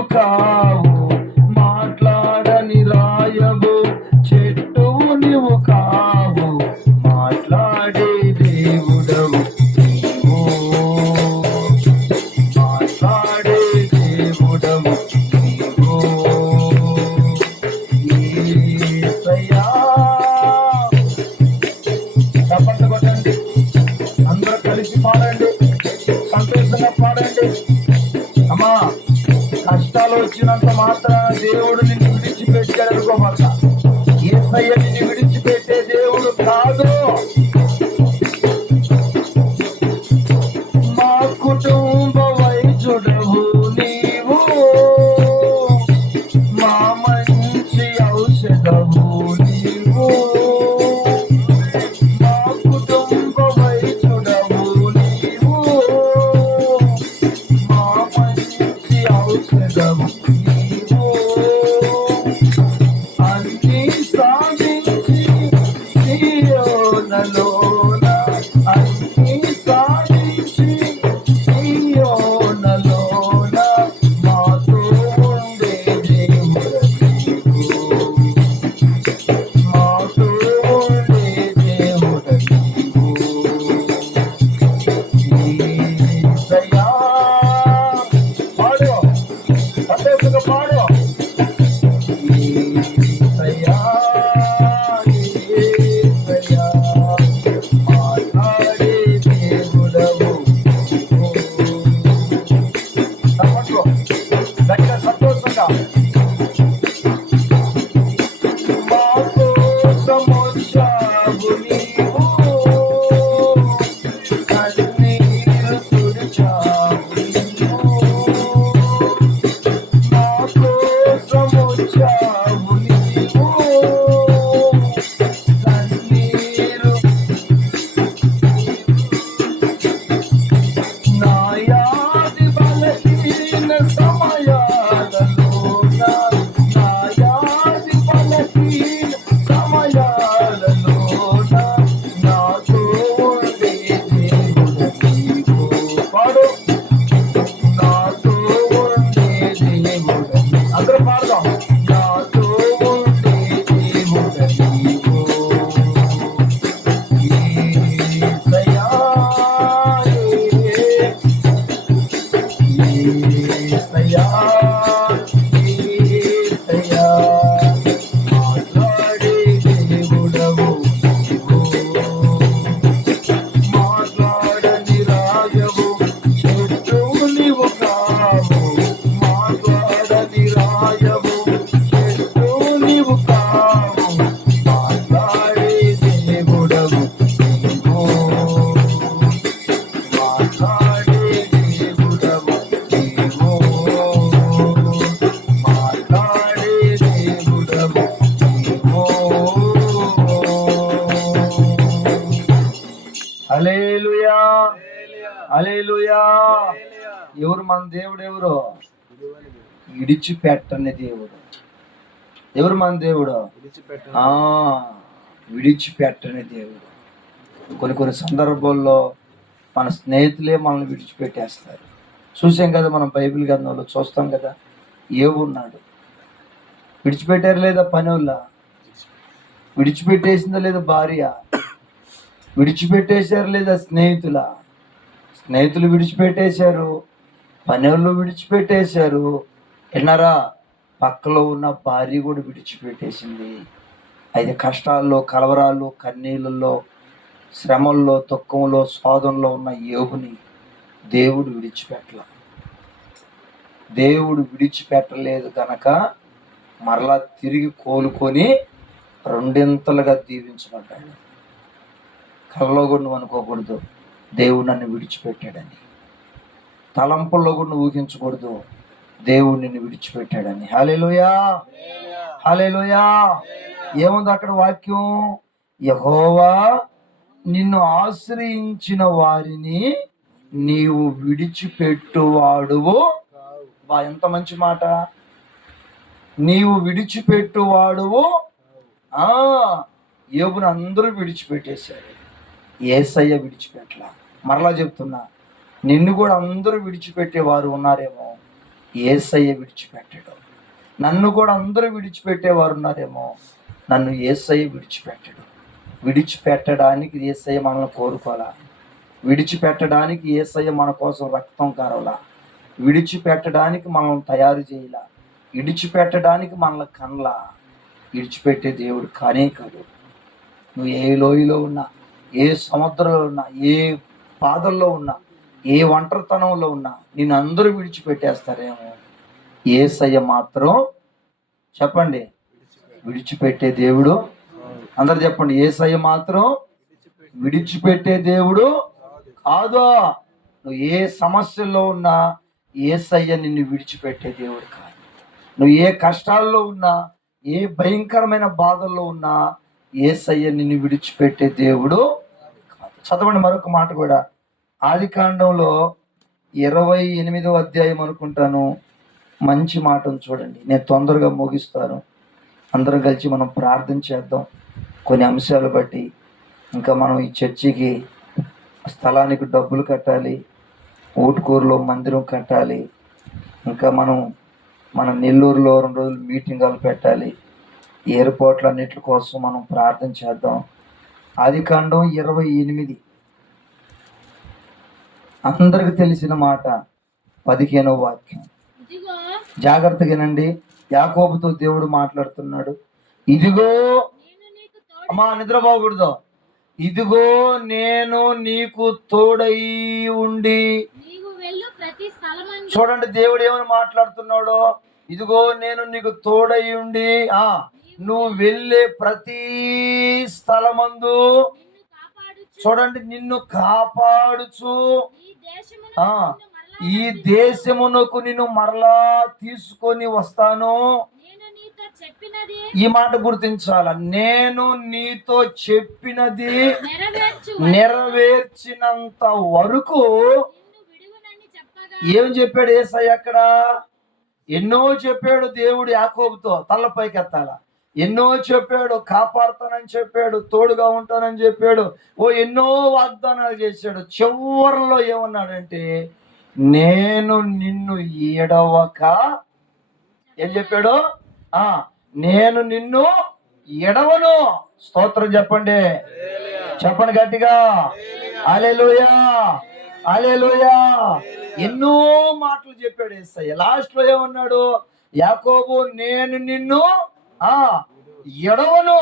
నీవు కావు, మాట్లాడని రాయవు, చెట్టువు నీవు కావు, మాట్లాడే దేవుడవు నీవు, మాట్లాడే దేవుడవు నీవు. యేసయ్యా చప్పట్లు కొట్టండి, అందరూ కలిసి పాడండి, సంతోషంగా పాడండి. అమ్మా, కష్టాలు వచ్చినంత మాత్రాన దేవుడు నిన్ను విడిచిపెట్టాడు అనుకోమాట. యేసయ్య నిన్ను విడిచిపెట్టే దేవుడు కాదు. మా కుటుంబ వైద్యుడవు నీవు, మా మంచి ఔషధము నీవు, మా కుటుంబ వైద్యుడవు నీవు, మా మంచి ఔషధము నీవు. అన్ని సాధించి సియోనులోన, అన్ని సాధించి సియోనులోన మాతో ఉండే దేవుడు నీవు, మాతో ఉండే దేవుడు నీవు. యేసయ్యా పాడు, సంతోషంగా పాడు. యేసయ్యా, యేసయ్యా, మాట్లాడే దేవుడవు నీవు. చప్పట్లు గట్టిగా సంతోషంగా. మా కోసమొచ్చావు నీవు, కన్నీరు తుడిచావు నీవు, మా కోసమొచ్చావు నీవు, కన్నీరు నా యాది బలహీన సమయాలలోన, నా యాది బలహీన సమయాలలోన నాతో ఉండే దేవుడు నీవు. పాడు, నాతో ఉండే దేవుడు. అందరూ పాడదాం. నాతో ఉండే దేవుడు నీవు. యేసయ్యా, యేసయ్యా, యేసయ్యా, మాట్లాడే దేవుడవు నీవు, మాట్లాడని రాయవు, చెట్టువు నీవు కావు, మాట్లాడని రాయవు, చెట్టువు నీవు కావు, మాట్లాడే దేవుడవు నీవు, మాట్లాడే దేవుడవు నీవు, మాట్లాడే దేవుడవు నీవు. హల్లెలూయా, హల్లెలూయా. ఎవరు మన దేవుడు? ఎవరు? విడిచిపెట్టని దేవుడు. ఎవరు మన దేవుడు? ఆ విడిచిపెట్టని దేవుడు. కొన్ని సందర్భాల్లో మన స్నేహితులే మనల్ని విడిచిపెట్టేస్తారు. చూసాం కదా, మనం బైబిల్ గ్రంథంలో చూస్తాం కదా. ఏవున్నాడు, విడిచిపెట్టారు లేదా పనుల, విడిచిపెట్టేసిందా లేదా భార్య, విడిచిపెట్టేశారు లేదా స్నేహితులు విడిచిపెట్టేశారు, పనులు విడిచిపెట్టేశారు. విన్నారా? పక్కలో ఉన్న భార్య కూడా విడిచిపెట్టేసింది. అయితే కష్టాల్లో, కలవరాల్లో, కన్నీళ్ళల్లో, శ్రమల్లో, దుఃఖంలో, శోధనలో ఉన్న యోబుని దేవుడు విడిచిపెట్టలేదు కనుక మరలా తిరిగి కోలుకొని రెండింతలుగా దీవించబడ్డాడు. కళ్ళలో కూడా నువ్వు అనుకోకూడదు దేవుడు నన్ను విడిచిపెట్టాడని. తలంపుల్లో కూడా నువ్వు ఊహించకూడదు దేవుడు నిన్ను విడిచిపెట్టాడని. హల్లెలూయా, హల్లెలూయా. ఏముంది అక్కడ వాక్యం? యెహోవా నిన్ను ఆశ్రయించిన వారిని నీవు విడిచిపెట్టువాడువు. ఎంత మంచి మాట! నీవు విడిచిపెట్టువాడువు. యోబును అందరూ విడిచిపెట్టేశారు, యేసయ్య విడిచిపెట్టలా. మరలా చెప్తున్నా, నిన్ను కూడా అందరూ విడిచిపెట్టేవారు ఉన్నారేమో. యేసయ్య విడిచిపెట్టడు. నన్ను కూడా అందరూ విడిచిపెట్టేవారు ఉన్నారేమో, నన్ను యేసయ్య విడిచిపెట్టడు. విడిచిపెట్టడానికి యేసయ్య మనల్ని కోరుకోవాలా? విడిచిపెట్టడానికి యేసయ్య మన కోసం రక్తం కారవలా? విడిచిపెట్టడానికి మనల్ని తయారు చేయాల? విడిచిపెట్టడానికి మనల్ని కనలా? విడిచిపెట్టే దేవుడు కానే కాదు. నువ్వు ఏ లోయలో ఉన్నా, ఏ సముద్రంలో ఉన్నా, ఏ బాధల్లో ఉన్నా, ఏ ఒంటరితనంలో ఉన్నా నిన్ను అందరూ విడిచిపెట్టేస్తారేమో, యేసయ్య మాత్రం చెప్పండి విడిచిపెట్టే దేవుడు. అందరు చెప్పండి, యేసయ్య మాత్రం విడిచిపెట్టే దేవుడు కాదు. నువ్వు ఏ సమస్యల్లో ఉన్నా యేసయ్య నిన్ను విడిచిపెట్టే దేవుడు కాదు. నువ్వు ఏ కష్టాల్లో ఉన్నా, ఏ భయంకరమైన బాధల్లో ఉన్నా యేసయ్య నిన్ను విడిచిపెట్టే దేవుడు కాదు. చదవండి మరొక మాట కూడా, ఆదికాండంలో 28వ అధ్యాయం అనుకుంటాను. మంచి మాటను చూడండి. నేను తొందరగా ముగిస్తాను. అందరం కలిసి మనం ప్రార్థన చేద్దాం. కొన్ని అంశాలు బట్టి ఇంకా మనం ఈ చర్చికి స్థలానికి డబ్బులు కట్టాలి, ఊటుకూరులో మందిరం కట్టాలి, ఇంకా మన నెల్లూరులో 2 రోజులు మీటింగులు పెట్టాలి. ఎయిర్పోర్ట్ల అన్నిటి కోసం మనం ప్రార్థన చేద్దాం. ఆదికాండం 28 అందరికి తెలిసిన మాట 15వ వాక్యం. జాగ్రత్తగానండి. యాకోబుతో దేవుడు మాట్లాడుతున్నాడు. ఇదిగో, అమ్మా నిద్రపోకూడదు. ఇదిగో నేను నీకు తోడై ఉండి. చూడండి దేవుడు ఏమని మాట్లాడుతున్నాడో. ఇదిగో నేను నీకు తోడై ఉండి నువ్వు వెళ్ళే ప్రతి స్థలమందు చూడండి నిన్ను కాపాడుచు ఈ దేశమునకు నిన్ను మరలా తీసుకొని వస్తాను. ఈ మాట గుర్తించాల. నేను నీతో చెప్పినది నెరవేర్చినంత వరకు. ఏం చెప్పాడు యేసయ్య అక్కడ? ఎన్నో చెప్పాడు దేవుడు యాకోబుతో, తలపైకి ఎత్తాల. ఎన్నో చెప్పాడు, కాపాడుతానని చెప్పాడు, తోడుగా ఉంటానని చెప్పాడు, ఎన్నో వాగ్దానాలు చేశాడు. చివరిలో ఏమన్నాడంటే, నేను నిన్ను ఎడవక, ఏం చెప్పాడు? నేను నిన్ను ఎడవను. స్తోత్రం చెప్పండి, చెప్పండి గట్టిగా. హల్లెలూయా, హల్లెలూయా. ఎన్నో మాటలు చెప్పాడు యేసయ్య. లాస్ట్ లో ఏమన్నాడు? యాకోబు నేను నిన్ను ఎడవను.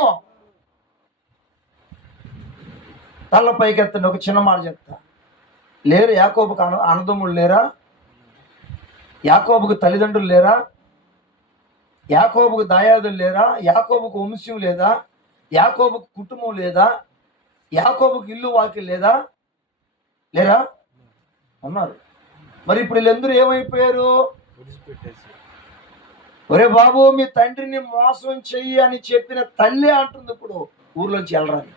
తల పైకెత్తండి. ఒక చిన్న మాట చెప్తా. లేరు యాకోబుకు అన్నదమ్ముళ్ళు లేరా? యాకోబుకు తల్లిదండ్రులు లేరా? యాకోబుకు దాయాదులు లేరా? యాకోబుకు వంశం లేదా? యాకోబుకు కుటుంబం లేదా? యాకోబుకు ఇల్లు వాకి లేదా? లేరా? ఉన్నారు. మరి ఇప్పుడు వీళ్ళందరూ ఏమైపోయారు? ఒరే బాబు, మీ తండ్రిని మోసం చెయ్యి అని చెప్పిన తల్లి అంటుంది ఇప్పుడు ఊర్లోంచి వెళ్ళరాని.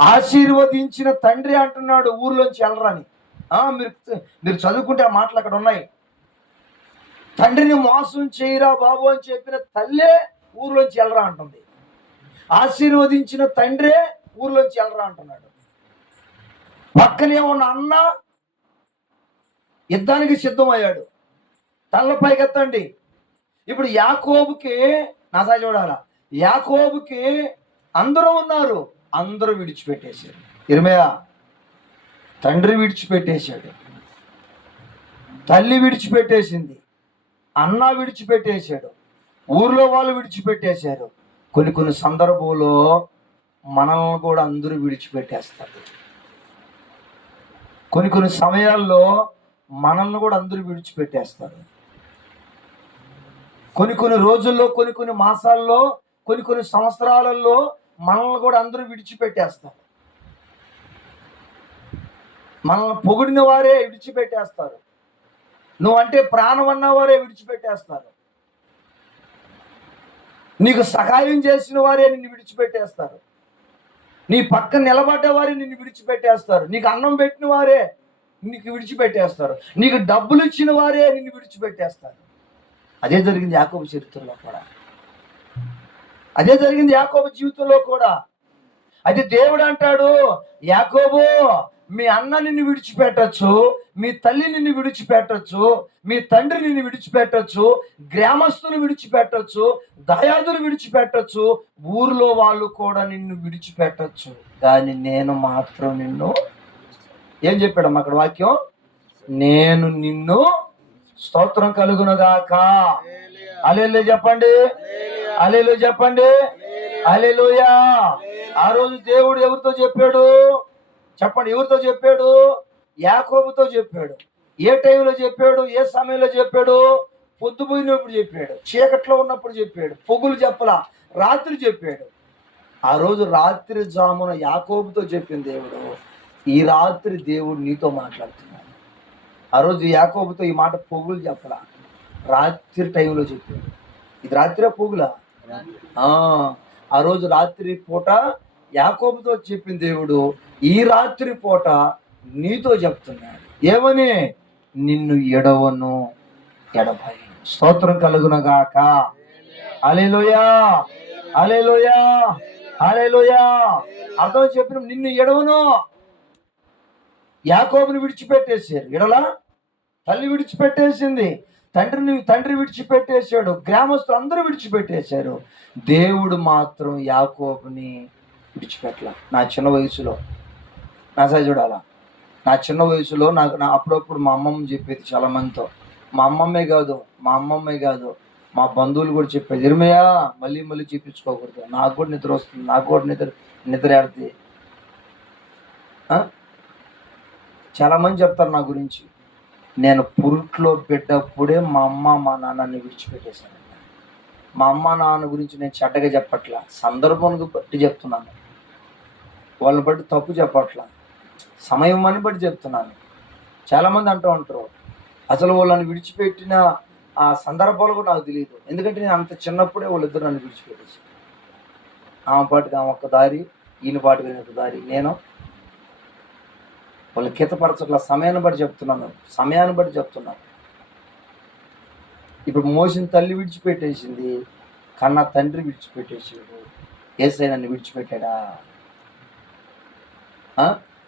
ఆశీర్వదించిన తండ్రి అంటున్నాడు ఊర్లోంచి వెళ్ళరాని. మీరు చదువుకుంటే ఆ మాటలు అక్కడ ఉన్నాయి. తండ్రిని మోసం చేయరా బాబు అని చెప్పిన తల్లే ఊర్లోంచి వెళ్ళరా అంటుంది. ఆశీర్వదించిన తండ్రే ఊర్లోంచి వెళ్ళరా అంటున్నాడు. పక్కనే ఉన్న అన్న యుద్ధానికి సిద్ధమయ్యాడు. తలపైకెత్తండి. ఇప్పుడు యాకోబుకి నాసా చూడాలా. యాకోబుకి అందరూ ఉన్నారు, అందరూ విడిచిపెట్టేశాడు. ఇర్మయా తండ్రి విడిచిపెట్టేశాడు, తల్లి విడిచిపెట్టేసింది, అన్న విడిచిపెట్టేశాడు, ఊర్లో వాళ్ళు విడిచిపెట్టేశారు. కొన్ని సందర్భంలో మనల్ని కూడా అందరూ విడిచిపెట్టేస్తారు. కొన్ని సమయాల్లో మనల్ని కూడా అందరూ విడిచిపెట్టేస్తారు. కొన్ని రోజుల్లో, కొన్ని మాసాల్లో, కొన్ని సంవత్సరాలలో మనల్ని కూడా అందరూ విడిచిపెట్టేస్తారు. మనల్ని పొగిడిన వారే విడిచిపెట్టేస్తారు. నువ్వంటే ప్రాణం అన్నవారే విడిచిపెట్టేస్తారు. నీకు సహాయం చేసిన వారే నిన్ను విడిచిపెట్టేస్తారు. నీ పక్కన నిలబడ్డ వారే నిన్ను విడిచిపెట్టేస్తారు. నీకు అన్నం పెట్టిన వారే నీకు విడిచిపెట్టేస్తారు. నీకు డబ్బులు ఇచ్చిన వారే నిన్ను విడిచిపెట్టేస్తారు. అదే జరిగింది యాకోబు చరిత్రలో కూడా. అదే జరిగింది యాకోబు జీవితంలో కూడా. అయితే దేవుడు అంటాడు, యాకోబు మీ అన్న నిన్ను విడిచిపెట్టచ్చు, మీ తల్లి నిన్ను విడిచిపెట్టచ్చు, మీ తండ్రి నిన్ను విడిచిపెట్టచ్చు, గ్రామస్తులు విడిచిపెట్టచ్చు, దయాదులు విడిచిపెట్టచ్చు, ఊర్లో వాళ్ళు కూడా నిన్ను విడిచిపెట్టచ్చు, కానీ నేను మాత్రం నిన్ను ఏం చెప్పాడమ్మా అక్కడ వాక్యం? నేను నిన్ను స్తోత్రం కలుగునుగాక. హల్లెలూయా చెప్పండి, హల్లెలూయా చెప్పండి, హల్లెలూయా. ఆ రోజు దేవుడు ఎవరితో చెప్పాడు చెప్పండి? ఎవరితో చెప్పాడు? యాకోబుతో చెప్పాడు. ఏ టైంలో చెప్పాడు? ఏ సమయంలో చెప్పాడు? పొద్దుపోయినప్పుడు చెప్పాడు, చీకట్లో ఉన్నప్పుడు చెప్పాడు, పొగులు చెప్పలా, రాత్రి చెప్పాడు. ఆ రోజు రాత్రి జామున యాకోబుతో చెప్పిన దేవుడు ఈ రాత్రి దేవుడు నీతో మాట్లాడుతున్నాడు. ఆ రోజు యాకోబుతో ఈ మాట పొగులు చెప్పలా, రాత్రి టైంలో చెప్పాడు. ఇది రాత్రి పొగులా? ఆ రోజు రాత్రి పూట యాకోబుతో చెప్పిన దేవుడు ఈ రాత్రి పూట నీతో చెప్తున్నాడు. ఏమని? నిన్ను ఎడవను, ఎడబాయి. స్తోత్రం కలుగునగాక. హల్లెలూయా, హల్లెలూయా, హల్లెలూయా. అర్థం చెప్పిన నిన్ను ఎడవను. యాకోబుని విడిచిపెట్టేశారు, ఎడలా. తల్లి విడిచిపెట్టేసింది, తండ్రి విడిచిపెట్టేశాడు, గ్రామస్తులు అందరూ విడిచిపెట్టేశారు. దేవుడు మాత్రం యాకోబుని విడిచిపెట్టలా. నా చిన్న వయసులో నా సై చూడాలా, నా చిన్న వయసులో నా అప్పుడప్పుడు మా అమ్మమ్మ చెప్పేది చాలా మందితో. మా అమ్మమ్మే కాదు మా బంధువులు కూడా చెప్పేది, ఇరుమయ్య మళ్ళీ చూపించుకోకూడదు, నాకు కూడా నిద్ర వస్తుంది, నాకు కూడా నిద్ర ఆడుతుంది. చాలా మంది చెప్తారు నా గురించి. నేను పురుట్లో బిడ్డప్పుడే మా అమ్మ మా నాన్నని విడిచిపెట్టేశాను. మా అమ్మ నాన్న గురించి నేను చెడ్డగా చెప్పట్లా, సందర్భాన్ని బట్టి చెప్తున్నాను, వాళ్ళని బట్టి తప్పు చెప్పట్లా, సమయం అని బట్టి చెప్తున్నాను. చాలామంది అంటూ ఉంటారు అసలు వాళ్ళని విడిచిపెట్టిన ఆ సందర్భాలు కూడా నాకు తెలియదు, ఎందుకంటే నేను అంత చిన్నప్పుడే వాళ్ళిద్దరు నన్ను విడిచిపెట్టేశాను. ఆమె పాటికి ఆమె ఒక దారి, ఈయన పాటికి నేను ఒక దారి. నేను వాళ్ళు కితపరచట్ల, సమయాన్ని బట్టి చెప్తున్నాను. ఇప్పుడు మోసిన తల్లి విడిచిపెట్టేసింది, కన్నా తండ్రి విడిచిపెట్టేసాడు, యేసయ్య నన్ను విడిచిపెట్టాడా?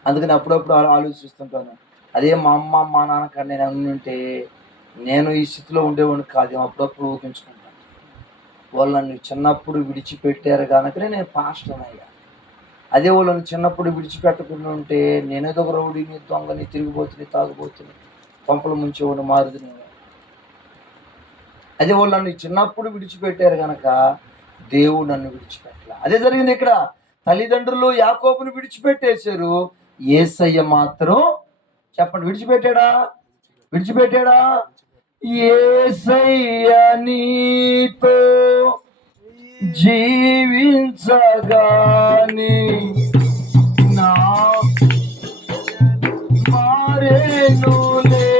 అందుకని అప్పుడప్పుడు ఆలోచిస్తుంటాను, అదే మా అమ్మ మా నాన్న కన్నా నేను ఉంటే నేను ఈ స్థితిలో ఉండేవాడిని కాదు. అప్పుడప్పుడు ఊహించుకుంటాను, వాళ్ళు నన్ను చిన్నప్పుడు విడిచిపెట్టారు కనుకనే నేను పాస్టర్ అయ్యా. అదే వాళ్ళని చిన్నప్పుడు విడిచిపెట్టకుండా ఉంటే నేనేదో ఒక రౌడీని, దొంగని, తిరిగిపోతుంది, తాగుబోతుంది, పంపలు ముంచేవాడిని, మారుతుంది. అదే వాళ్ళు నన్ను చిన్నప్పుడు విడిచిపెట్టారు కనుక దేవుడు నన్ను విడిచిపెట్టలే. అదే జరిగింది ఇక్కడ. తల్లిదండ్రులు యాకోబుని విడిచిపెట్టేశారు, యేసయ్య మాత్రం చెప్పండి విడిచిపెట్టాడా? యేసయ్య నీతో జీవించగాని నా మారేనులే.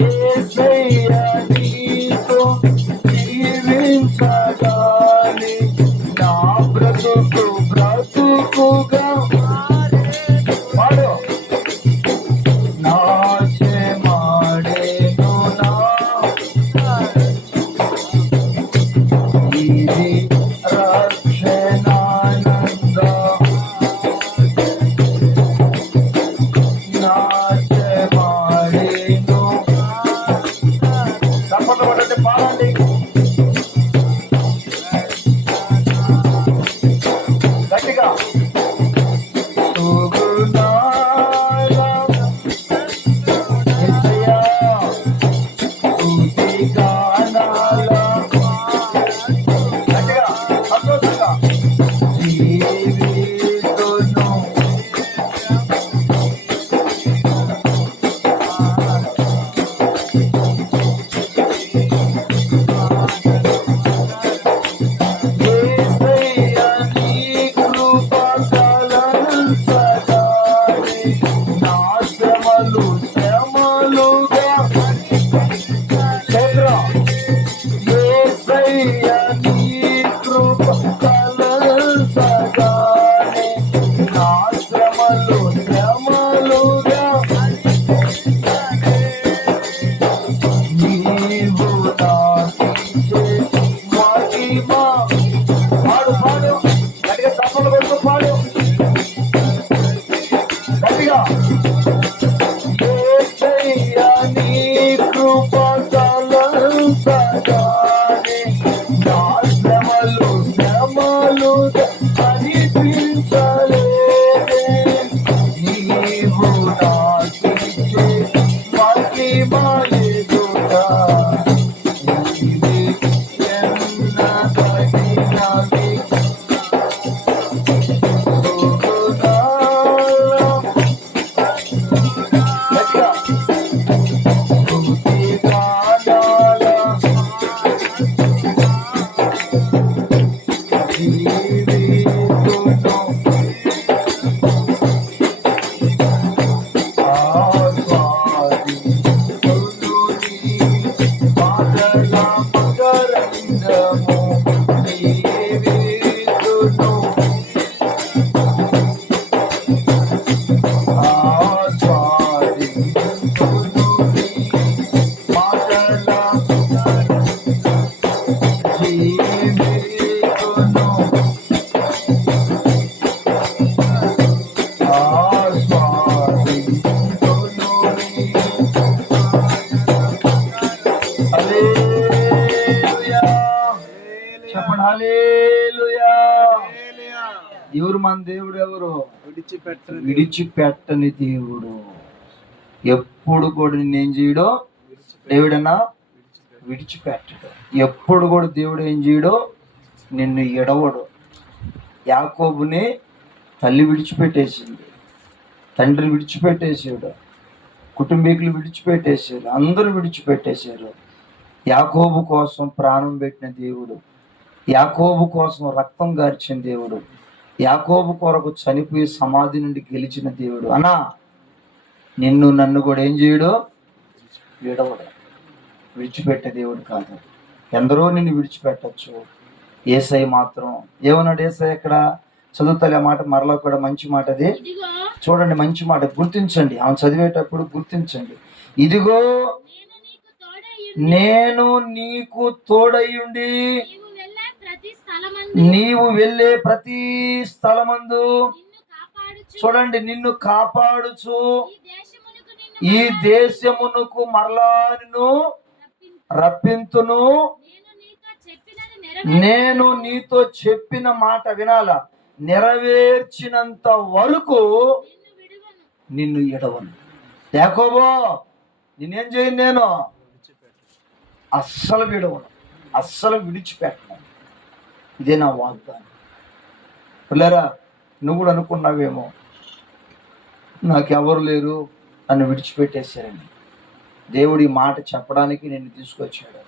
యేసయ్య నీతో జీవించగాని నా బ్రతుకుగా మారు, నాశే మాడేను నా ఇది రక్షణానంద. నాశే మాడే అనగానే నా శ్రమలు అనిపించలేదే. నీవు నాకిచ్చే మహిమయెదుట నీవే ఎన్నదగినవి. చెప్పండి హల్లెలూయా. ఎవరు మన దేవుడు? ఎవరు? విడిచిపెట్టని దేవుడు. ఎప్పుడు కూడా నిన్నేం చేయడో దేవుడన్నా విడిచిపెట్టడు. ఎప్పుడు కూడా దేవుడు ఏం చేయడో నిన్ను ఎడవడు. యాకోబుని తల్లి విడిచిపెట్టేసింది, తండ్రి విడిచిపెట్టేసాడు, కుటుంబీకులు విడిచిపెట్టేశారు, అందరూ విడిచిపెట్టేశారు. యాకోబు కోసం ప్రాణం పెట్టిన దేవుడు, యాకోబు కోసం రక్తం గార్చిన దేవుడు, యాకోబు కొరకు చనిపోయి సమాధి నుండి గెలిచిన దేవుడు అన్నా నిన్ను నన్ను కూడా ఏం చేయడు? విడవడు. విడిచిపెట్టే దేవుడు కాదు. ఎందరో నిన్ను విడిచిపెట్టచ్చు, యేసయ్య మాత్రం ఏమన్నాడు? యేసయ్య ఎక్కడ చదువుతాలి ఆ మాట మరలా కూడా మంచి మాట అది. చూడండి మంచి మాట గుర్తించండి, ఆమె చదివేటప్పుడు గుర్తించండి. ఇదిగో నేను నీకు తోడయ్యుండి నీవు వెళ్ళే ప్రతి స్థలమందు చూడండి నిన్ను కాపాడుచు ఈ దేశమునకు మరలా నిన్ను రప్పింతును. నేను నీతో చెప్పిన మాట వినాల, నెరవేర్చినంత వరకు నిన్ను ఎడవను. యాకోబో నిన్నేం చేయను, నేను అస్సలు విడవను, అస్సలు విడిచిపెట్టను. ఇదే నా వాగ్దానం. పిల్లరా, నువ్వు కూడా అనుకున్నావేమో నాకెవరు లేరు, నన్ను విడిచిపెట్టేశారని. దేవుడి మాట చెప్పడానికి నిన్ను తీసుకొచ్చాడు.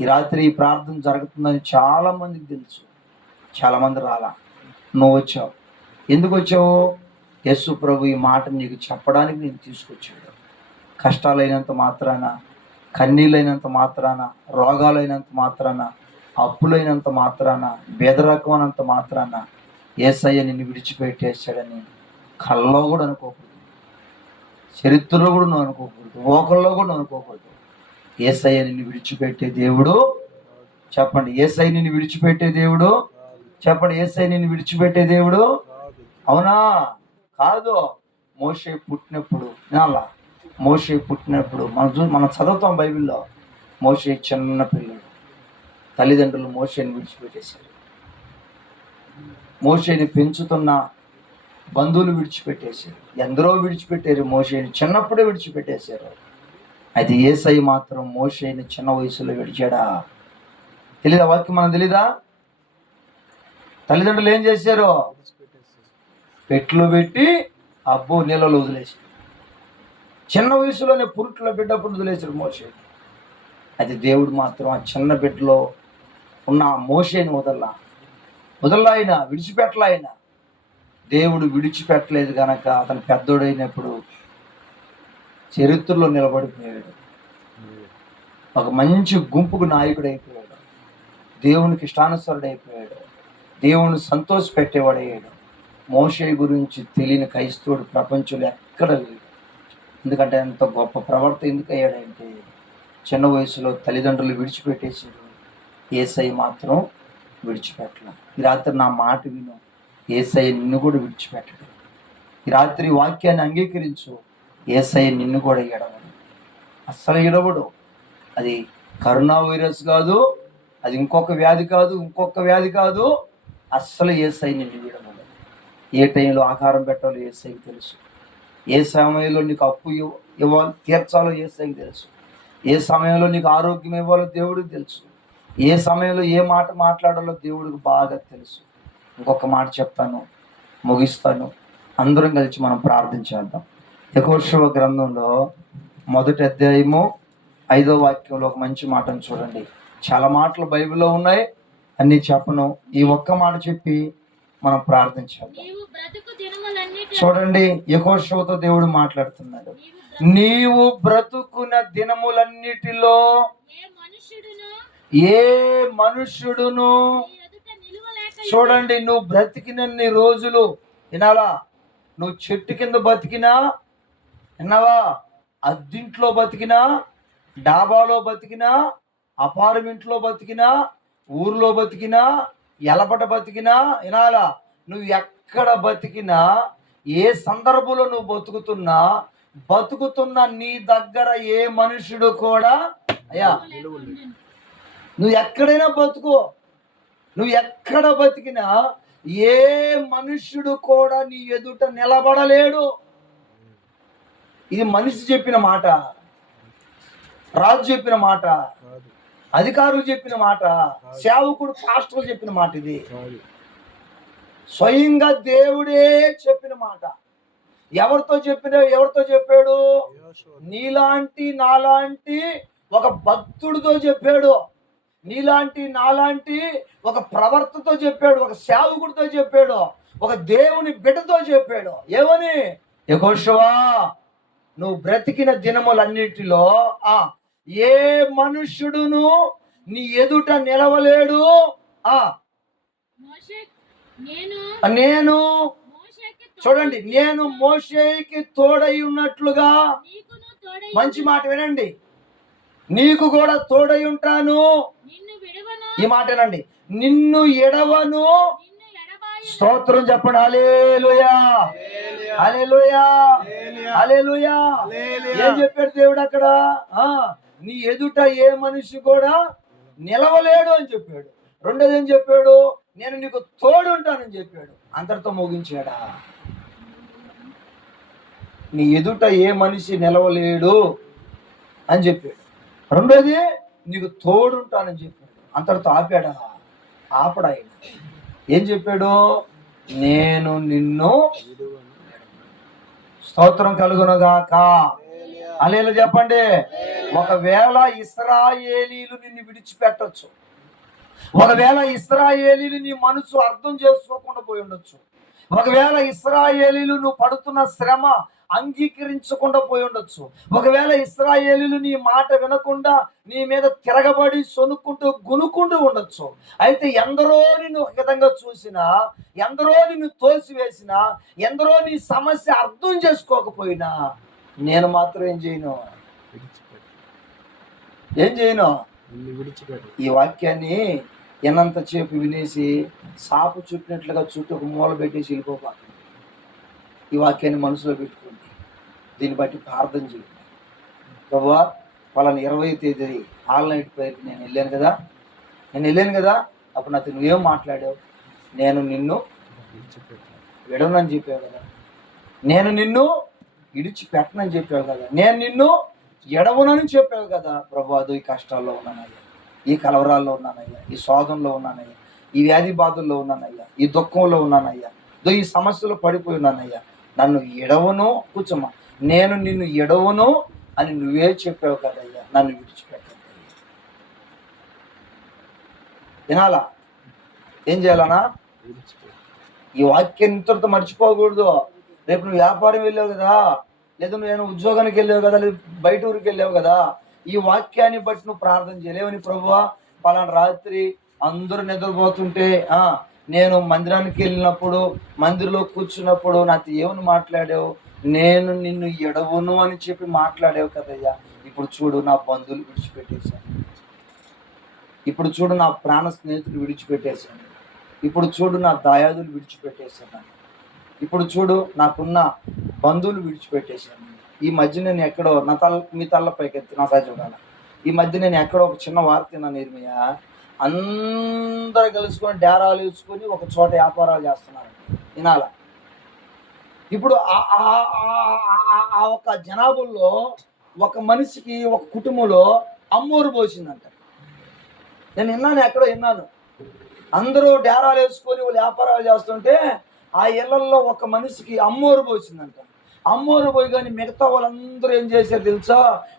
ఈ రాత్రి ఈ ప్రార్థన జరుగుతుందని చాలామందికి తెలుసు, చాలామంది రాలా. నువ్వు వచ్చావు. ఎందుకు వచ్చావు? యేసు ప్రభు ఈ మాట నీకు చెప్పడానికి నేను తీసుకొచ్చాడు. కష్టాలైనంత మాత్రాన, కన్నీళ్ళైనంత మాత్రాన, రోగాలైనంత మాత్రాన, అప్పులైనంత మాత్రాన, బెదరకమనంత మాత్రాన యేసయ్య నిన్ను విడిచిపెట్టేశాడని కల్లో కూడా అనుకోకూడదు, చరిత్రలో కూడా నువ్వు అనుకోకూడదు, ఓకల్లో కూడా నువ్వు అనుకోకూడదు. యేసయ్య నిన్ను విడిచిపెట్టే దేవుడు. చెప్పండి, యేసయ్య నిన్ను విడిచిపెట్టే దేవుడు. చెప్పండి, యేసయ్య నిన్ను విడిచిపెట్టే దేవుడు. అవునా? కాదు. మోషే పుట్టినప్పుడు మనం చదువుతాం బైబిల్లో. మోషే చిన్న పిల్లడు, తల్లిదండ్రులు మోషేని విడిచిపెట్టేశారు. మోషేని పెంచుతున్న బంధువులు విడిచిపెట్టేశారు, ఎందరో విడిచిపెట్టారు. మోషేని చిన్నప్పుడే విడిచిపెట్టేశారు. అయితే యేసయ్య మాత్రం మోషేని చిన్న వయసులో విడిచాడా? తెలీదా? వాక్యం మనం తెలీదా? తల్లిదండ్రులు ఏం చేశారు? పెట్లు పెట్టి అబ్బో నీళ్ళలో వదిలేసి, చిన్న వయసులోనే పురుట్లో బిడ్డప్పుడు వదిలేశారు మోషేని. అయితే దేవుడు మాత్రం ఆ చిన్న బిడ్డలో ఉన్న మోషేని వదల్లా ఆయన విడిచిపెట్టలా. ఆయన దేవుడు విడిచిపెట్టలేదు కనుక అతను పెద్దోడైనప్పుడు చరిత్రలో నిలబడిపోయాడు. ఒక మంచి గుంపుకు నాయకుడు అయిపోయాడు, దేవునికి ఇష్టానుసరుడు అయిపోయాడు, దేవుని సంతోష పెట్టేవాడయ్యాడు. మోషే గురించి తెలియని క్రైస్తవుడు ప్రపంచంలో ఎక్కడ లేడు. ఎందుకంటే అంత గొప్ప ప్రవర్త ఎందుకు అయ్యాడంటే చిన్న వయసులో తల్లిదండ్రులు విడిచిపెట్టేశాడు, యేసయ్య మాత్రం విడిచిపెట్టలేదు. ఈ రాత్రి నా మాట విను, యేసయ్య నిన్ను కూడా విడిచిపెట్టడు. ఈ రాత్రి వాక్యాన్ని అంగీకరించు, యేసయ్య నిన్ను కూడా ఎడవడు, అస్సలు ఎడవడు. అది కరోనా వైరస్ కాదు, అది ఇంకొక వ్యాధి కాదు, ఇంకొక వ్యాధి కాదు. అస్సలు ఏసై నిన్ను విడవలేదు. ఏ టైంలో ఆహారం పెట్టాలో ఏసైకి తెలుసు. ఏ సమయంలో నీకు అప్పు ఇవ్వాలి తీర్చాలో ఏసైకి తెలుసు. ఏ సమయంలో నీకు ఆరోగ్యం ఇవ్వాలో దేవుడికి తెలుసు. ఏ సమయంలో ఏ మాట మాట్లాడాలో దేవుడికి బాగా తెలుసు. ఇంకొక మాట చెప్తాను, ముగిస్తాను. అందరం కలిసి మనం ప్రార్థన చేద్దాం. యెహోషువ గ్రంథంలో 1వ అధ్యాయము 5వ వాక్యంలో ఒక మంచి మాటను చూడండి. చాలా మాటలు బైబిల్లో ఉన్నాయి, అన్నీ చెప్పను. ఈ ఒక్క మాట చెప్పి మనం ప్రార్థన చేద్దాం. చూడండి, యెహోషువతో దేవుడు మాట్లాడుతున్నాడు. నీవు బ్రతుకున్న దినములన్నిటిలో ఏ మనుష్యుడును, చూడండి, నువ్వు బ్రతికినన్ని రోజులు వినాలా, నువ్వు చెట్టు కింద బతికినా విన్నావా, అద్దింట్లో బతికినా, డాబాలో బతికినా, అపార్ట్మెంట్లో బతికినా, ఊర్లో బతికినా, ఎలపట బతికినా వినాలా, నువ్వు ఎక్కడ బతికినా, ఏ సందర్భంలో నువ్వు బతుకుతున్నా నీ దగ్గర ఏ మనుషుడు కూడా అయ్యా, నువ్వు ఎక్కడైనా బతుకో, నువ్వు ఎక్కడ బతికినా ఏ మనుష్యుడు కూడా నీ ఎదుట నిలబడలేడు. ఇది మనిషి చెప్పిన మాట, రాజు చెప్పిన మాట, అధికారులు చెప్పిన మాట, సేవకుడు పాస్టర్లు చెప్పిన మాట. ఇది స్వయంగా దేవుడే చెప్పిన మాట. ఎవరితో చెప్పాడు? నీలాంటి నాలాంటి ఒక భక్తుడితో చెప్పాడు. నీలాంటి నాలాంటి ఒక ప్రవర్తతో చెప్పాడు, ఒక సేవకుడితో చెప్పాడు, ఒక దేవుని బిడ్డతో చెప్పాడు. ఏమని? యెహోషువా, నువ్వు బ్రతికిన దినములన్నిటిలో ఏ మనుష్యుడును నీ ఎదుట నిలవలేడు. నేను చూడండి, నేను మోషేకి తోడై ఉన్నట్లుగా, మంచి మాట వినండి, నీకు కూడా తోడై ఉంటాను. ఈ మాటనండి, నిన్ను ఎడవను. స్తోత్రం చెప్పండి. హల్లెలూయా, హల్లెలూయా, హల్లెలూయా. ఏం చెప్పాడు దేవుడు అక్కడ? నీ ఎదుట ఏ మనిషి కూడా నిలవలేడు అని చెప్పాడు. రెండోది ఏం చెప్పాడు? నేను నీకు తోడు ఉంటానని చెప్పాడు. అంతటితో ముగించాడా? నీ ఎదుట ఏ మనిషి నిలవలేడు అని చెప్పాడు. రెండోది నీకు తోడుంటానని చెప్పాడు. అంతటితో ఆపాడా? ఆపడాయన. ఏం చెప్పాడు? నేను నిన్ను, స్తోత్రం కలుగునుగాక, హల్లెలూయా చెప్పండి. ఒకవేళ ఇశ్రాయేలీలు నిన్ను విడిచిపెట్టొచ్చు, ఒకవేళ ఇశ్రాయేలీలు నీ మనసు అర్థం చేసుకోకుండా పోయి ఉండొచ్చు, ఒకవేళ ఇశ్రాయేలీలు నువ్వు పడుతున్న శ్రమ అంగీకరించకుండా పోయి ఉండొచ్చు, ఒకవేళ ఇశ్రాయేలీలు నీ మాట వినకుండా నీ మీద తిరగబడి సొనుక్కుంటూ గునుక్కుంటూ ఉండొచ్చు. అయితే ఎందరో నిన్ను ఒక విధంగా చూసినా, ఎందరో నిన్ను తోసివేసినా, ఎందరో నీ సమస్య అర్థం చేసుకోకపోయినా, నేను మాత్రం ఏం చేయను? ఈ వాక్యాన్ని ఎన్నంత చేపు వినేసి సాపు చుట్టినట్లుగా చుట్టూ ఒక మూల పెట్టేసి వెళ్ళిపోపా. ఈ వాక్యాన్ని మనసులో పెట్టుకోండి, దీన్ని బట్టి ప్రార్థన చేయండి. ప్రభువా, వాళ్ళని 20వ తేదీ ఆన్లైన్ ప్రేయర్కి నేను వెళ్ళాను కదా, అప్పుడు నాతో నువ్వేం మాట్లాడావు? నేను నిన్ను విడవనని చెప్పావు కదా, నేను నిన్ను విడిచిపెట్టనని చెప్పావు కదా, నేను నిన్ను ఎడవనని చెప్పావు కదా. ప్రభువా, ఈ కష్టాల్లో ఉన్నానయ్యా, ఈ కలవరాల్లో ఉన్నానయ్యా, ఈ శోధంలో ఉన్నానయ్యా, ఈ వ్యాధి బాధల్లో ఉన్నానయ్యా, ఈ దుఃఖంలో ఉన్నానయ్యా, ఈ సమస్యలో పడిపోయి ఉన్నానయ్యా, నన్ను ఎడవను. కూర్చోమ్మా, నేను నిన్ను ఎడవను అని నువ్వే చెప్పావు కదయ్యా, నన్ను విడిచిపెట్టదు. వినాలా? ఏం చేయాలనా? ఈ వాక్యం ఇంతటితో మర్చిపోకూడదు. రేపు నువ్వు వ్యాపారం వెళ్ళావు కదా, లేదా నువ్వు ఉద్యోగానికి వెళ్ళావు కదా, లేదా బయట ఊరికి వెళ్ళావు కదా, ఈ వాక్యాన్ని బట్టి నువ్వు ప్రార్థన చేయలేవని, ప్రభువా పలానా రాత్రి అందరూ నిద్రపోతుంటే నేను మందిరానికి వెళ్ళినప్పుడు, మందిరంలో కూర్చున్నప్పుడు నాతో ఏమని మాట్లాడావు? నేను నిన్ను ఎడవను అని చెప్పి మాట్లాడావు కదయ్యా. ఇప్పుడు చూడు, నా బంధువులు విడిచిపెట్టేశాను, ఇప్పుడు చూడు నా ప్రాణ స్నేహితులు విడిచిపెట్టేశాను, ఇప్పుడు చూడు నా దాయాదులు విడిచిపెట్టేశాను, ఇప్పుడు చూడు నాకున్న బంధువులు విడిచిపెట్టేశాను. ఈ మధ్య నేను ఎక్కడో మీ తల్ల పైకెత్తి నా చూడాలి, ఈ మధ్య నేను ఎక్కడో ఒక చిన్న వార్త విన్నాను నిర్మయ్య, అందరు కలుసుకొని డేరాలు వేసుకొని ఒక చోట వ్యాపారాలు చేస్తున్నారు. వినాల ఇప్పుడు ఆ ఒక జనాభాలో ఒక మనిషికి ఒక కుటుంబంలో అమ్మోరు పోసిందంట. నేను విన్నాను, ఎక్కడో విన్నాను. అందరూ డేరాలు వేసుకొని వాళ్ళు వ్యాపారాలు చేస్తుంటే ఆ ఇళ్లలో ఒక మనిషికి అమ్మోరు పోసిందంట. అమ్మోరు పోయి కానీ మిగతా వాళ్ళందరూ ఏం చేశారు తెలుసా?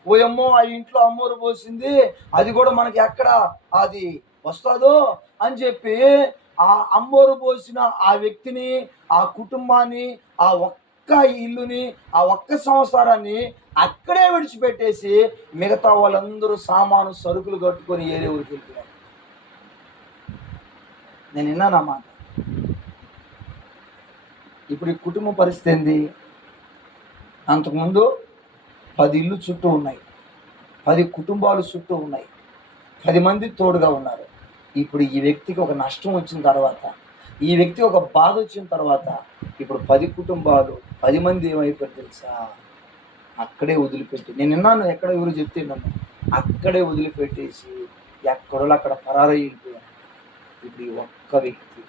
ఓ అమ్మో, ఆ ఇంట్లో అమ్మోరు పోసింది, అది కూడా మనకి ఎక్కడ అది వస్తుందో అని చెప్పి ఆ అమ్మోరు పోసిన ఆ వ్యక్తిని, ఆ కుటుంబాన్ని, ఆ ఒక్క ఇల్లుని, ఆ ఒక్క సంవత్సరాన్ని అక్కడే విడిచిపెట్టేసి మిగతా వాళ్ళందరూ సామాను సరుకులు కట్టుకొని ఏరే ఊరికి వెళ్ళిపోయారు. నేను విన్నాను ఆ మాట. ఇప్పుడు ఈ కుటుంబ పరిస్థితి ఏంది? అంతకుముందు 10 ఇళ్ళు చుట్టూ ఉన్నాయి, 10 కుటుంబాలు చుట్టూ ఉన్నాయి, 10 మంది తోడుగా ఉన్నారు. ఇప్పుడు ఈ వ్యక్తికి ఒక నష్టం వచ్చిన తర్వాత, ఈ వ్యక్తికి ఒక బాధ వచ్చిన తర్వాత ఇప్పుడు 10 కుటుంబాలు 10 మంది ఏమైపోయారు తెలుసా? అక్కడే వదిలిపెట్టి, నేను విన్నాను, ఎక్కడ ఎవరు చెప్తే నన్ను, అక్కడే వదిలిపెట్టేసి ఎక్కడో అక్కడ పరారైపోయారు. ఇప్పుడు ఈ ఒక్క వ్యక్తి,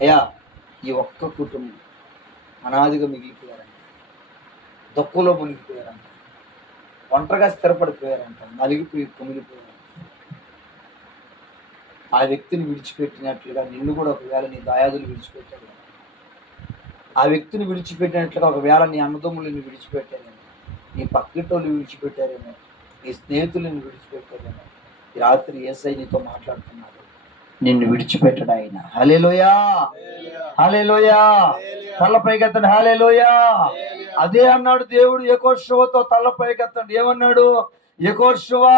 అయ్యా, ఈ ఒక్క కుటుంబం అనాదిగా మిగిలిపోయారంట, దుఃఖంలో మునిగిపోయారంట, ఒంటరిగా స్థిరపడిపోయారంట, నలిగిపోయి పొంగిపోయారంట. ఆ వ్యక్తిని విడిచిపెట్టినట్లుగా నిన్ను కూడా ఒకవేళ నీ దాయాదులు విడిచిపెట్టారు, ఆ వ్యక్తిని విడిచిపెట్టినట్లుగా ఒకవేళ నీ అన్నదమ్ములను విడిచిపెట్టారేమో, నీ పక్కింటోళ్ళు విడిచిపెట్టారేమో, నీ స్నేహితులను విడిచిపెట్టారేమో. ఈ రాత్రి యేసయ్య నీతో మాట్లాడుతున్నాడు, నిన్ను విడిచిపెట్టడు ఆయన. హల్లెలూయా, హల్లెలూయా. తలపైకెత్తండి, హల్లెలూయా. అదే అన్నాడు దేవుడు యెహోషువతో, తలపైకెత్తండి. ఏమన్నాడు? యెహోషువా,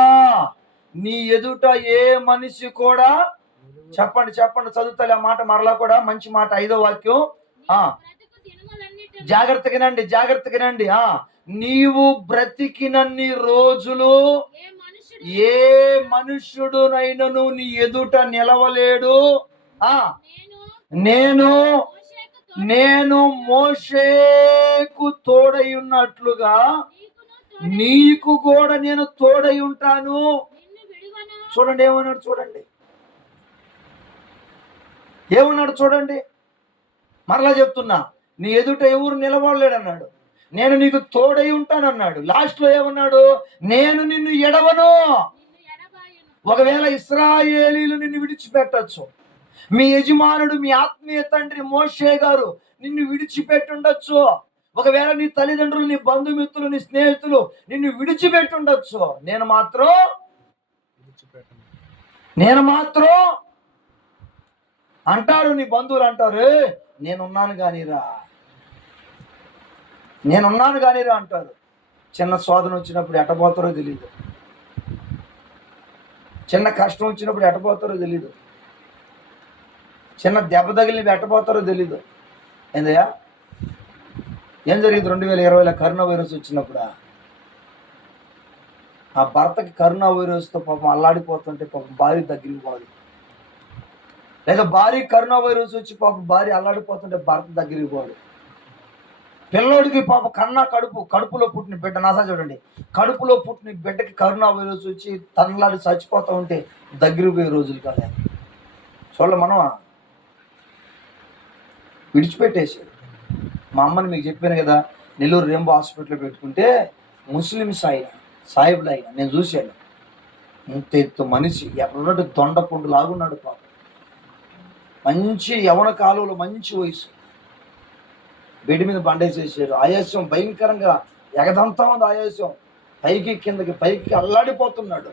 నీ ఎదుట ఏ మనిషి కూడా, చెప్పండి చెప్పండి, చదువుతాలి ఆ మాట మరలా కూడా, మంచి మాట, 5వ వాక్యం. జాగ్రత్తగానండి, జాగ్రత్తగానండి. నీవు బ్రతికినన్ని రోజులు ఏ మనుష్యుడునైనను నీ ఎదుట నిలవలేడు. నేను మోషేకు తోడై ఉన్నట్లుగా నీకు కూడా నేను తోడై ఉంటాను. చూడండి ఏమన్నాడు, చూడండి ఏమన్నాడు, చూడండి. మరలా చెప్తున్నా, నీ ఎదుట ఎవరు నిలబడలేడు అన్నాడు, నేను నీకు తోడై ఉంటానన్నాడు. లాస్ట్లో ఏమన్నాడు? నేను నిన్ను ఎడవను. ఒకవేళ ఇశ్రాయేలీలు నిన్ను విడిచిపెట్టచ్చు, మీ యజమానుడు, మీ ఆత్మీయ తండ్రి మోషే గారు నిన్ను విడిచిపెట్టుండొచ్చు, ఒకవేళ నీ తల్లిదండ్రులు, నీ బంధుమిత్రులు, నీ స్నేహితులు నిన్ను విడిచిపెట్టుండొచ్చు. నేను మాత్రం అంటారు, నీ బంధువులు అంటారు, నేనున్నాను కానీరా అంటారు. చిన్న శోధన వచ్చినప్పుడు ఎట్టబోతారో తెలియదు, చిన్న కష్టం వచ్చినప్పుడు ఎట్టబోతారో తెలీదు, చిన్న దెబ్బ తగిలి ఎట్టబోతారో తెలీదు. ఏందయ్యా, ఏం జరిగింది 2020లో కరోనా వైరస్ వచ్చినప్పుడు? ఆ భర్తకి కరోనా వైరస్తో పాపం అల్లాడిపోతుంటే పాపం భార్య దగ్గరికి పోదు, లేదా భార్య కరోనా వైరస్ వచ్చి పాపం భార్య అల్లాడిపోతుంటే భర్త దగ్గరికి పోడు. పిల్లోడికి పాప కడుపులో పుట్టిన బిడ్డ, నాసా చూడండి, కడుపులో పుట్టిన బిడ్డకి కరోనా వైరస్ వచ్చి తనలాడి చచ్చిపోతూ ఉంటే దగ్గరికి పోయే రోజులు కాదు. మనం విడిచిపెట్టేసాడు. మా అమ్మని మీకు చెప్పాను కదా, నెల్లూరు రెయింబో హాస్పిటల్లో పెట్టుకుంటే ముస్లిమ్స్ సాయిబుడు ఆయన, నేను చూశాను. ఇంత ఎత్తు మనిషి, ఎర్రటి దొండపండు లాగున్నాడు పాప, మంచి యవన కాలంలో, మంచి వయసు. బెడ్ మీద బండేసేసారు. ఆయాసం భయంకరంగా ఎగదంతా ఉంది, ఆయాసం పైకి కిందకి అల్లాడిపోతున్నాడు.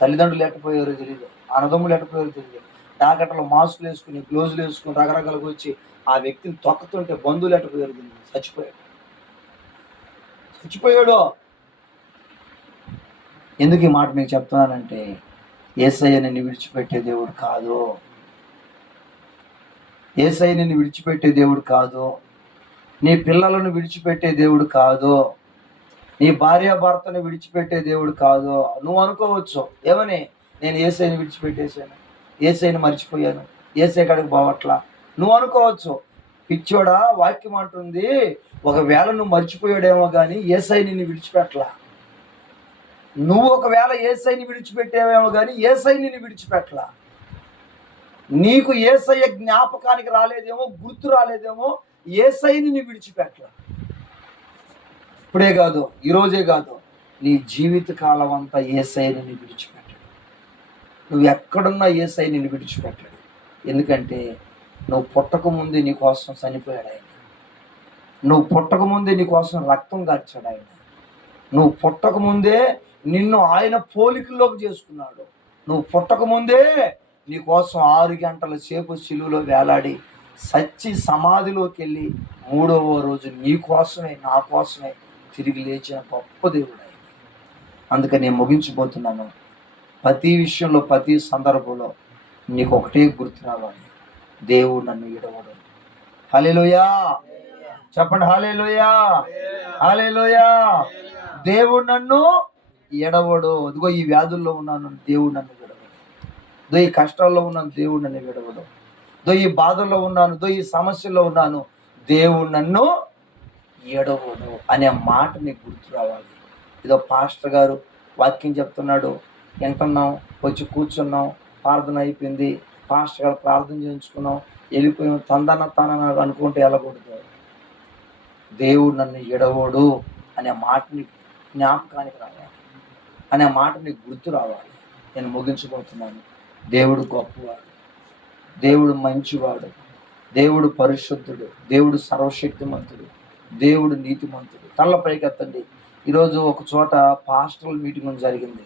తల్లిదండ్రులు ఎట్టపోయారో తెలియదు, అన్నదమ్ములు ఎట్టపోయారో తెలియదు. డాక్టర్లు మాస్కులు వేసుకుని, గ్లోజులు వేసుకుని రకరకాలుగా వచ్చి ఆ వ్యక్తిని తొక్కుతుంటే బంధువులు ఎట్టపోయారు తెలియదు. చచ్చిపోయాడు. ఎందుకు ఈ మాట మీకు చెప్తున్నానంటే, యేసయ్య నిన్ను విడిచిపెట్టే దేవుడు కాదు, యేసయ్య నిన్ను విడిచిపెట్టే దేవుడు కాదు, నీ పిల్లలను విడిచిపెట్టే దేవుడు కాదు, నీ భార్యాభర్తను విడిచిపెట్టే దేవుడు కాదు. నువ్వు అనుకోవచ్చు ఏమని, నేను యేసయ్యని విడిచిపెట్టేశాను, యేసయ్యని మర్చిపోయాను, యేసయ్య కాడికి పోవట్లా, నువ్వు అనుకోవచ్చు. పిచ్చోడా, వాక్యం అంటుంది, ఒకవేళ నువ్వు మర్చిపోయాడేమో కానీ యేసయ్య నిన్ను విడిచిపెట్టలా. నువ్వు ఒకవేళ యేసయ్యని విడిచిపెట్టావేమో కానీ యేసయ్య నిన్ను విడిచిపెట్టలా. నీకు యేసయ్య జ్ఞాపకానికి రాలేదేమో, గుర్తు రాలేదేమో, యేసయ్యని నిన్ను విడిచిపెట్టలా. ఇప్పుడే కాదు, ఈరోజే కాదు, నీ జీవిత కాలం అంతా యేసయ్య నిన్ను విడిచిపెట్టాడు. నువ్వు ఎక్కడున్నా యేసయ్య నిన్ను విడిచిపెట్టాడు. ఎందుకంటే నువ్వు పుట్టక ముందే నీ కోసం చనిపోయాడు ఆయన. నువ్వు పుట్టక ముందే నీ కోసం రక్తం కార్చాడు ఆయన. నువ్వు పుట్టక ముందే నిన్ను ఆయన పోలికల్లోకి చేసుకున్నాడు. నువ్వు పుట్టక ముందే నీ కోసం 6 గంటల సేపు సిలువలో వేలాడి సచ్చి సమాధిలోకి వెళ్ళి 3వ రోజు నీ కోసమే, నా కోసమే తిరిగి లేచిన గొప్ప దేవుడు ఆయన. అందుకని నేను ముగించిపోతున్నాను. ప్రతి విషయంలో, ప్రతి సందర్భంలో నీకు ఒకటే గుర్తు రావాలి, దేవుడు నన్ను విడవడు. హల్లెలూయా చెప్పండి, హల్లెలూయా, హల్లెలూయా. దేవుడు నన్ను ఎడవడు. ఇదిగో ఈ వ్యాధుల్లో ఉన్నాను, దేవుడు నన్ను విడవడు. ఇదో ఈ కష్టాల్లో ఉన్నాను, దేవుడు నన్ను విడవడు. ఇదో ఈ బాధల్లో ఉన్నాను, ఇదో ఈ సమస్యల్లో ఉన్నాను, దేవుడు నన్ను ఎడవడు అనే మాట నీకు గుర్తు రావాలి. ఇదో పాస్టర్ గారు వాక్యం చెప్తున్నాడు, వింటున్నాం, వచ్చి కూర్చున్నాం, ప్రార్థన అయిపోయింది, పాస్టర్ గారు ప్రార్థన చేయించుకున్నాం, వెళ్ళిపోయాం, తందన అనుకుంటే వెళ్ళకూడదు. దేవుడు నన్ను ఎడవడు అనే మాటని జ్ఞాపకానికి రావాలి, అనే మాట నీకు గుర్తు రావాలి. నేను ముగించబోతున్నాను. దేవుడు గొప్పవాడు, దేవుడు మంచివాడు, దేవుడు పరిశుద్ధుడు, దేవుడు సర్వశక్తిమంతుడు, దేవుడు నీతిమంతుడు. తల్ల పైకెత్తండి. ఈరోజు ఒక చోట పాస్టరల్ మీటింగ్ జరిగింది.